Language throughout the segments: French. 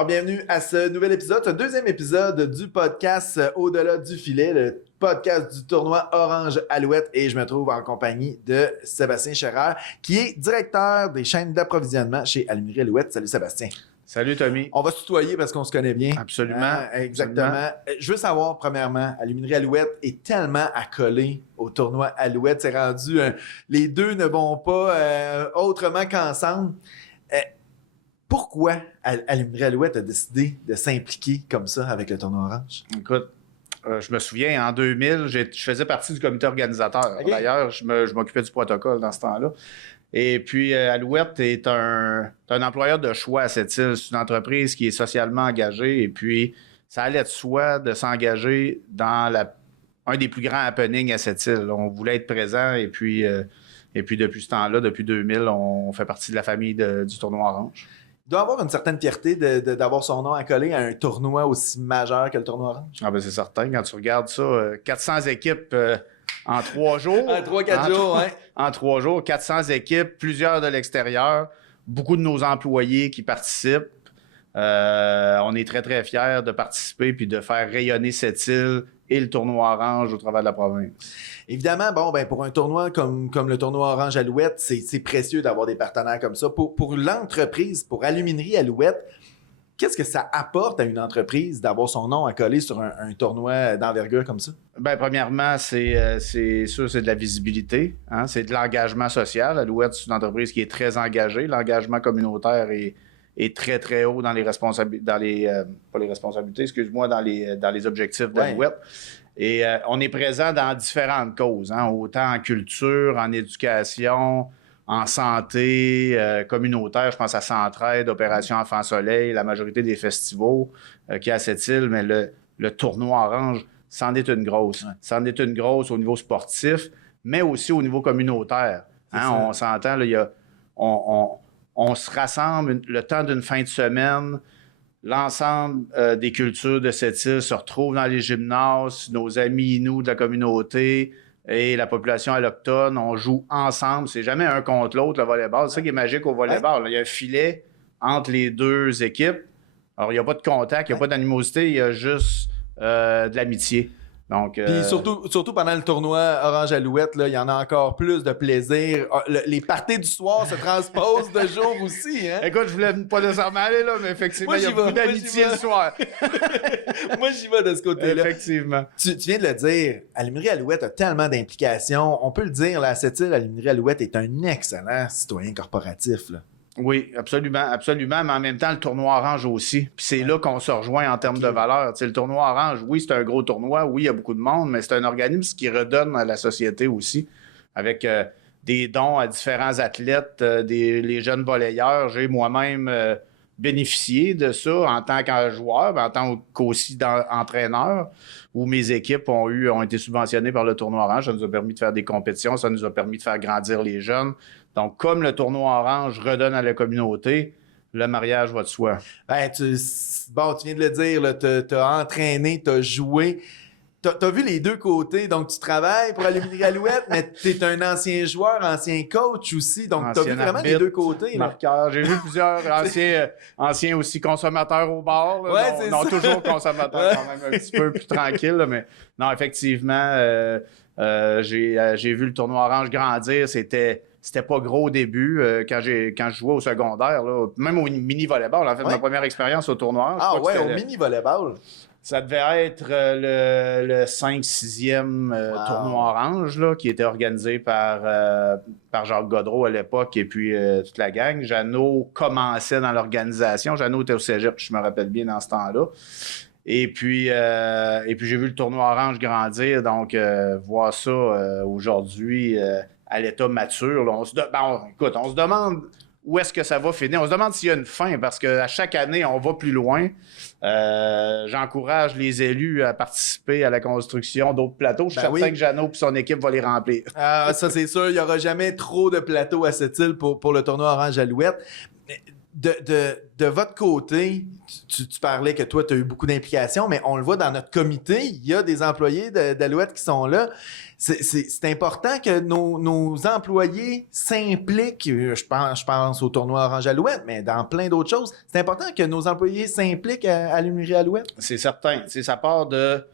Alors, bienvenue à ce nouvel épisode, ce deuxième épisode du podcast Au-delà du filet, le podcast du tournoi Orange Alouette. Et je me trouve en compagnie de Sébastien Scherrer, qui est directeur des chaînes d'approvisionnement chez Aluminerie Alouette. Salut Sébastien. Salut Tommy. On va se tutoyer parce qu'on se connaît bien. Absolument. Exactement. Absolument. Je veux savoir, premièrement, Aluminerie Alouette est tellement accolée au tournoi Alouette. C'est rendu, les deux ne vont pas autrement qu'ensemble. Pourquoi Aluminerie Alouette a décidé de s'impliquer comme ça avec le tournoi Orange? Écoute, je me souviens, en 2000, je faisais partie du comité organisateur. Okay. D'ailleurs, je m'occupais du protocole dans ce temps-là. Et puis, Alouette est un employeur de choix à cette île. C'est une entreprise qui est socialement engagée. Et puis, ça allait de soi de s'engager dans un des plus grands happenings à cette île. On voulait être présent. Et puis depuis ce temps-là, depuis 2000, on fait partie de la famille du tournoi Orange. Il doit avoir une certaine fierté d'avoir son nom accolé à un tournoi aussi majeur que le tournoi Orange. Ah ben c'est certain. Quand tu regardes ça, 400 équipes en 3 jours. En 3-4 jours, oui. En 3 jours, 400 équipes, plusieurs de l'extérieur, beaucoup de nos employés qui participent. On est très, très fiers de participer puis de faire rayonner cette île et le tournoi Orange au travers de la province. Évidemment, pour un tournoi comme le tournoi Orange Alouette, c'est précieux d'avoir des partenaires comme ça. Pour l'entreprise, pour Aluminerie Alouette, qu'est-ce que ça apporte à une entreprise d'avoir son nom accolé sur un tournoi d'envergure comme ça? Bien, premièrement, c'est sûr, c'est de la visibilité. Hein? C'est de l'engagement social. Alouette, c'est une entreprise qui est très engagée. L'engagement communautaire est très, très haut dans les responsabilités, pas les responsabilités, excuse-moi, dans les objectifs d'Alouette. Ouais. Et on est présent dans différentes causes, hein? Autant en culture, en éducation, en santé communautaire. Je pense à Centraide, Opération Enfant Soleil, la majorité des festivals qu'il y a à cette île, mais le tournoi Orange, c'en est une grosse. Ouais. C'en est une grosse au niveau sportif, mais aussi au niveau communautaire. Hein? On s'entend, là, on se rassemble le temps d'une fin de semaine. L'ensemble des cultures de cette île se retrouvent dans les gymnases. Nos amis, nous, de la communauté et la population autochtone, on joue ensemble. C'est jamais un contre l'autre, le volleyball. C'est ça qui est magique au volleyball. Il y a un filet entre les deux équipes. Alors, il n'y a pas de contact, il n'y a pas d'animosité, il y a juste de l'amitié. Donc, puis surtout pendant le tournoi Orange Alouette, là, il y en a encore plus de plaisir. Les parties du soir se transposent de jour aussi. Hein? Écoute, je voulais pas nécessairement aller là, mais effectivement, il y a beaucoup d'amitié le soir. Moi, j'y vais de ce côté-là. Effectivement. Tu viens de le dire, Aluminerie Alouette a tellement d'implications. On peut le dire, là, à cette île, Aluminerie Alouette est un excellent citoyen corporatif. Là. Oui, absolument, absolument, mais en même temps, le tournoi Orange aussi. Puis c'est là qu'on se rejoint en termes de valeur. Tu sais, le tournoi Orange, oui, c'est un gros tournoi, oui, il y a beaucoup de monde, mais c'est un organisme qui redonne à la société aussi, avec des dons à différents athlètes, les jeunes volleyeurs. J'ai moi-même bénéficié de ça en tant que joueur, en tant qu'aussi entraîneur, où mes équipes ont été subventionnées par le tournoi Orange. Ça nous a permis de faire des compétitions, ça nous a permis de faire grandir les jeunes. Donc, comme le tournoi Orange redonne à la communauté, le mariage va de soi. Ben, tu viens de le dire, tu as entraîné, tu as joué. Tu as vu les deux côtés. Donc, tu travailles pour Aluminerie Alouette, mais tu es un ancien joueur, ancien coach aussi. Donc, tu as vu vraiment arbitre, les deux côtés. Marqueur. J'ai vu plusieurs anciens aussi consommateurs au bar. Là, ouais, non, toujours consommateurs quand même un petit peu plus tranquille. Là, mais non, effectivement, j'ai vu le tournoi Orange grandir. C'était pas gros au début, quand je jouais au secondaire, là, même au mini-volleyball. En fait, ma première expérience au tournoi. Au mini-volleyball? Ça devait être le 5-6e tournoi Orange, là, qui était organisé par Jacques Godreau à l'époque et puis toute la gang. Jeannot commençait dans l'organisation. Jeannot était au cégep, je me rappelle bien dans ce temps-là. Et puis j'ai vu le tournoi Orange grandir. Donc, voir ça aujourd'hui à l'état mature, là, on se demande où est-ce que ça va finir. On se demande s'il y a une fin, parce qu'à chaque année, on va plus loin. J'encourage les élus à participer à la construction d'autres plateaux. Je suis certain que Jeannot et son équipe vont les remplir. Ça, c'est sûr. Il n'y aura jamais trop de plateaux à cette île pour le tournoi Orange Alouette. de votre côté, tu parlais que toi, tu as eu beaucoup d'implications, mais on le voit dans notre comité, il y a des employés d'Alouette qui sont là. C'est important que nos employés s'impliquent. Je pense au tournoi Orange Alouette, mais dans plein d'autres choses. C'est important que nos employés s'impliquent à l'Université Alouette. C'est certain. Ça part de...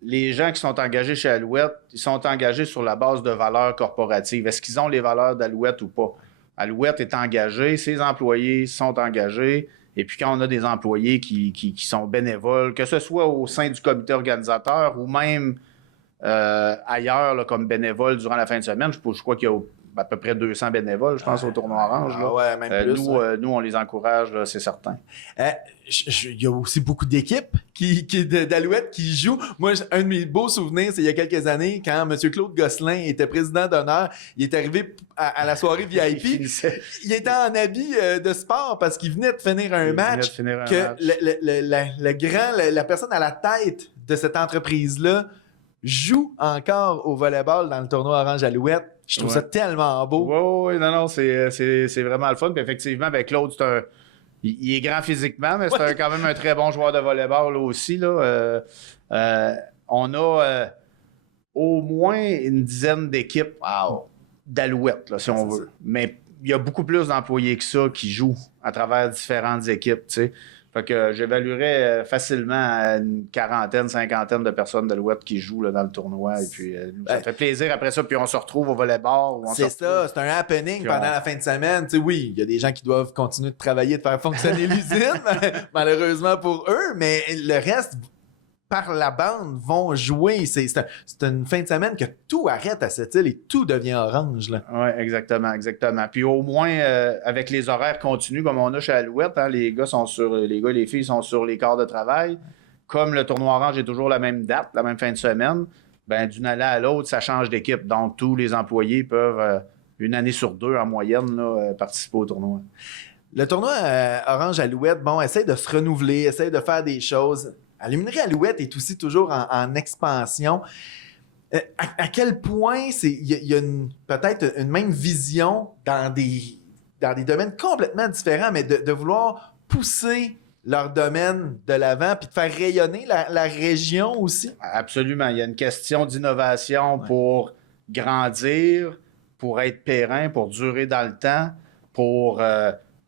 Les gens qui sont engagés chez Alouette, ils sont engagés sur la base de valeurs corporatives. Est-ce qu'ils ont les valeurs d'Alouette ou pas? Alouette est engagé, ses employés sont engagés. Et puis quand on a des employés qui sont bénévoles, que ce soit au sein du comité organisateur ou même ailleurs là, comme bénévoles durant la fin de semaine, je crois qu'il y a à peu près 200 bénévoles, je pense, au tournoi Orange. Là. Ouais, même plus. Nous, on les encourage, là, c'est certain. Il y a aussi beaucoup d'équipes d'Alouette qui jouent. Moi, un de mes beaux souvenirs, c'est il y a quelques années, quand M. Claude Gosselin était président d'honneur, il est arrivé à la soirée VIP. Il était en habit de sport parce qu'il venait de finir un match. La personne à la tête de cette entreprise-là joue encore au volleyball dans le tournoi Orange Alouette. Je trouve ça tellement beau. Oui, non, c'est vraiment le fun. Puis effectivement, avec Claude, il est grand physiquement, mais c'est quand même un très bon joueur de volleyball là, aussi. Là. On a au moins une dizaine d'équipes d'Alouette, là, si on veut. Mais il y a beaucoup plus d'employés que ça qui jouent à travers différentes équipes, tu sais. Fait que j'évaluerais facilement à une quarantaine, cinquantaine de personnes d'Alouette qui jouent là, dans le tournoi. Et puis, ça fait plaisir après ça. Puis on se retrouve au volleyball. C'est ça, c'est un happening pendant la fin de semaine. Tu sais, oui, il y a des gens qui doivent continuer de travailler, de faire fonctionner l'usine, malheureusement pour eux. Mais le reste, par la bande, vont jouer. C'est une fin de semaine que tout arrête à cette île et tout devient orange. Oui, exactement. Puis au moins, avec les horaires continus comme on a chez Alouette, hein, les gars et les filles sont sur les quarts de travail. Comme le tournoi orange est toujours la même date, la même fin de semaine, ben d'une année à l'autre, ça change d'équipe. Donc, tous les employés peuvent, une année sur deux en moyenne, là, participer au tournoi. Le tournoi Orange Alouette, essaie de se renouveler, essaie de faire des choses. Aluminerie Alouette est aussi toujours en expansion. À quel point il y a peut-être une même vision dans des domaines complètement différents, mais de vouloir pousser leur domaine de l'avant puis de faire rayonner la région aussi? Absolument. Il y a une question d'innovation pour grandir, pour être périn, pour durer dans le temps, pour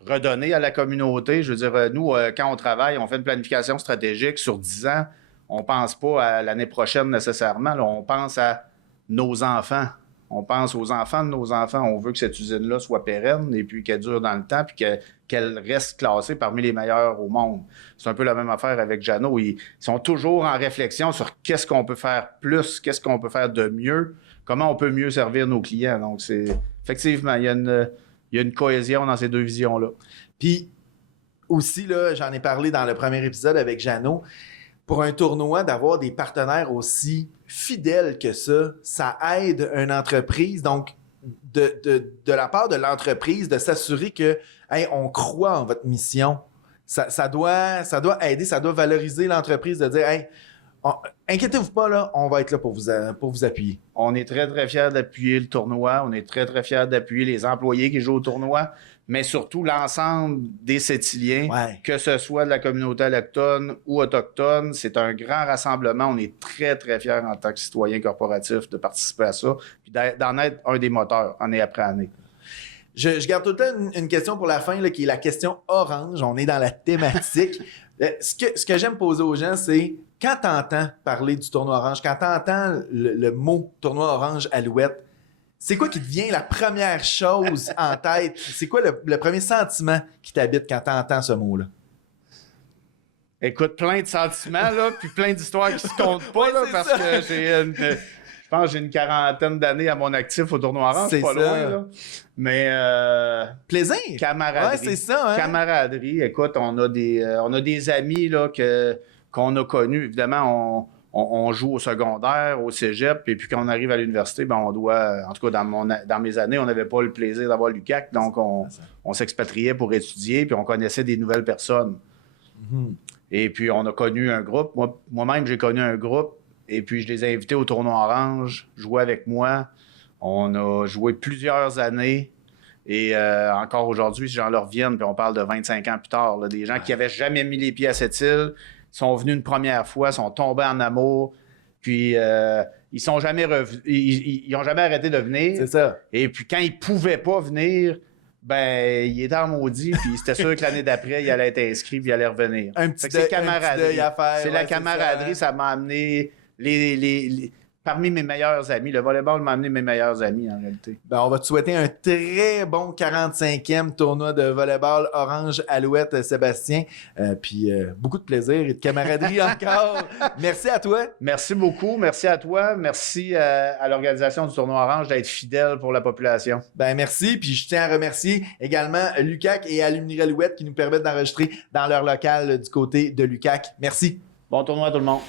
redonner à la communauté. Je veux dire, nous, quand on travaille, on fait une planification stratégique sur 10 ans. On ne pense pas à l'année prochaine nécessairement. Là, on pense à nos enfants. On pense aux enfants de nos enfants. On veut que cette usine-là soit pérenne et puis qu'elle dure dans le temps puis qu'elle reste classée parmi les meilleures au monde. C'est un peu la même affaire avec Jeannot. Ils sont toujours en réflexion sur qu'est-ce qu'on peut faire plus, qu'est-ce qu'on peut faire de mieux, comment on peut mieux servir nos clients. Donc, effectivement, il y a une cohésion dans ces deux visions-là. Puis aussi, là, j'en ai parlé dans le premier épisode avec Jeannot, pour un tournoi, d'avoir des partenaires aussi fidèles que ça aide une entreprise. Donc, de la part de l'entreprise, de s'assurer que on croit en votre mission. Ça doit aider, ça doit valoriser l'entreprise de dire inquiétez-vous pas, là, on va être là pour vous appuyer. On est très, très fiers d'appuyer le tournoi. On est très, très fiers d'appuyer les employés qui jouent au tournoi, mais surtout l'ensemble des Sétiliens, que ce soit de la communauté autochtone ou autochtone. C'est un grand rassemblement. On est très, très fiers en tant que citoyens corporatifs de participer à ça puis d'en être un des moteurs année après année. Je garde tout le temps une question pour la fin, là, qui est la question orange. On est dans la thématique. Ce que j'aime poser aux gens, c'est quand tu entends parler du tournoi orange, quand tu entends le mot tournoi orange Alouette, c'est quoi qui te vient la première chose en tête? C'est quoi le premier sentiment qui t'habite quand tu entends ce mot-là? Écoute, plein de sentiments, là, puis plein d'histoires qui se comptent pas, là, parce que je pense que j'ai une quarantaine d'années à mon actif au tournoi orange, c'est pas ça. loin, là. Mais plaisir. Camaraderie. Ouais, c'est ça, hein? Camaraderie. Écoute, on a des amis là, qu'on a connus. Évidemment, on joue au secondaire, au cégep, et puis quand on arrive à l'université, ben on doit, en tout cas dans mes années, on n'avait pas le plaisir d'avoir l'UQAC, donc on s'expatriait pour étudier, puis on connaissait des nouvelles personnes. Mm-hmm. Et puis on a connu un groupe. Moi-même, j'ai connu un groupe, et puis je les ai invités au tournoi orange, jouer avec moi. On a joué plusieurs années. Et encore aujourd'hui, ces gens-là reviennent, puis on parle de 25 ans plus tard, là, des gens qui n'avaient jamais mis les pieds à cette île, sont venus une première fois, sont tombés en amour, puis ils sont jamais ils ont jamais arrêté de venir. C'est ça. Et puis quand ils pouvaient pas venir, ben il était en maudit, puis c'était sûr que l'année d'après, il allait être inscrit, puis il allait revenir. Un petit c'est camaraderie. à faire. C'est la camaraderie, ça m'a amené parmi mes meilleurs amis. Le volleyball m'a amené mes meilleurs amis, en réalité. Ben, on va te souhaiter un très bon 45e tournoi de volleyball Orange Alouette, Sébastien. Puis beaucoup de plaisir et de camaraderie encore. Merci à toi. Merci beaucoup. Merci à toi. Merci à l'organisation du tournoi Orange d'être fidèle pour la population. Ben merci. Puis je tiens à remercier également l'UQAC et Aluminerie Alouette qui nous permettent d'enregistrer dans leur local du côté de l'UQAC. Merci. Bon tournoi à tout le monde.